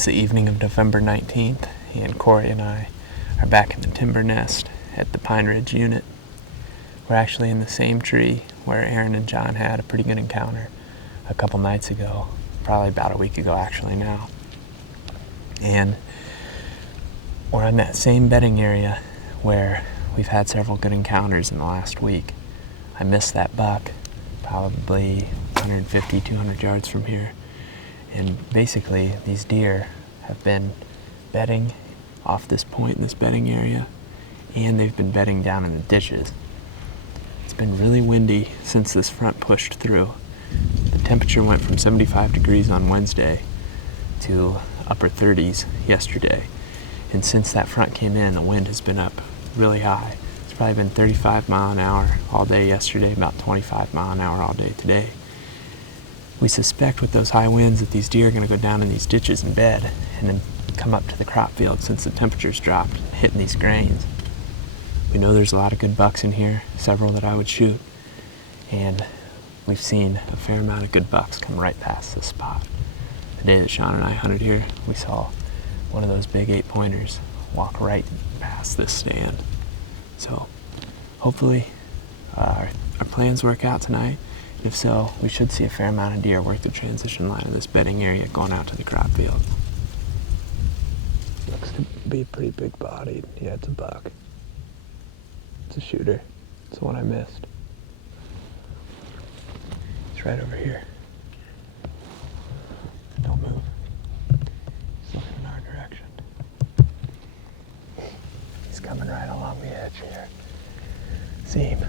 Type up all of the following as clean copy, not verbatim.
It's the evening of November 19th, and Corey and I are back in the timber nest at the Pine Ridge unit. We're actually in the same tree where Aaron and John had a pretty good encounter a couple nights ago, probably about a week ago actually now. And we're in that same bedding area where we've had several good encounters in the last week. I missed that buck probably 150, 200 yards from here. And basically, these deer have been bedding off this point in this bedding area, and they've been bedding down in the ditches. It's been really windy since this front pushed through. The temperature went from 75 degrees on Wednesday to upper 30s yesterday. And since that front came in, the wind has been up really high. It's probably been 35 mile an hour all day yesterday, about 25 mile an hour all day today. We suspect with those high winds that these deer are going to go down in these ditches and bed and then come up to the crop field since the temperature's dropped, hitting these grains. We know there's a lot of good bucks in here, several that I would shoot, and we've seen a fair amount of good bucks come right past this spot. The day that Sean and I hunted here, we saw one of those big 8-pointers walk right past this stand. So hopefully our plans work out tonight. If so, we should see a fair amount of deer work the transition line in this bedding area going out to the crop field. Looks to be pretty big bodied. Yeah, it's a buck. It's a shooter. It's the one I missed. It's right over here. Don't move. He's looking in our direction. He's coming right along the edge here. See him?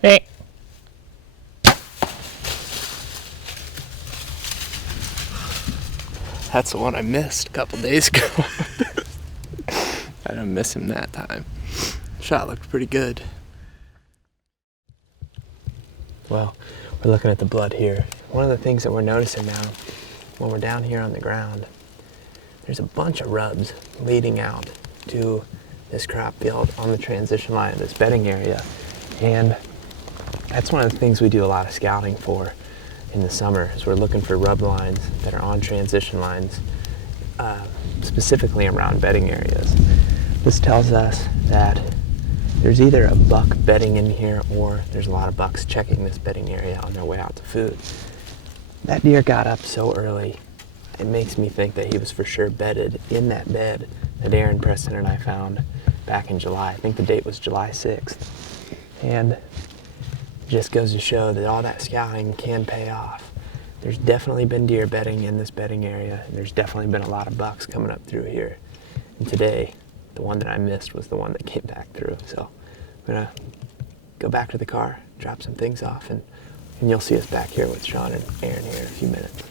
Hey. That's the one I missed a couple days ago. I didn't miss him that time. Shot looked pretty good. Well, we're looking at the blood here. One of the things that we're noticing now, when we're down here on the ground, there's a bunch of rubs leading out to this crop field on the transition line of this bedding area. And that's one of the things we do a lot of scouting for in the summer, is we're looking for rub lines that are on transition lines, specifically around bedding areas. This tells us that there's either a buck bedding in here or there's a lot of bucks checking this bedding area on their way out to food. That deer got up so early, it makes me think that he was for sure bedded in that bed that Aaron, Preston, and I found back in July. I think the date was July 6th. And just goes to show that all that scouting can pay off. There's definitely been deer bedding in this bedding area, and there's definitely been a lot of bucks coming up through here. And today, the one that I missed was the one that came back through. So I'm gonna go back to the car, drop some things off, and you'll see us back here with Sean and Aaron here in a few minutes.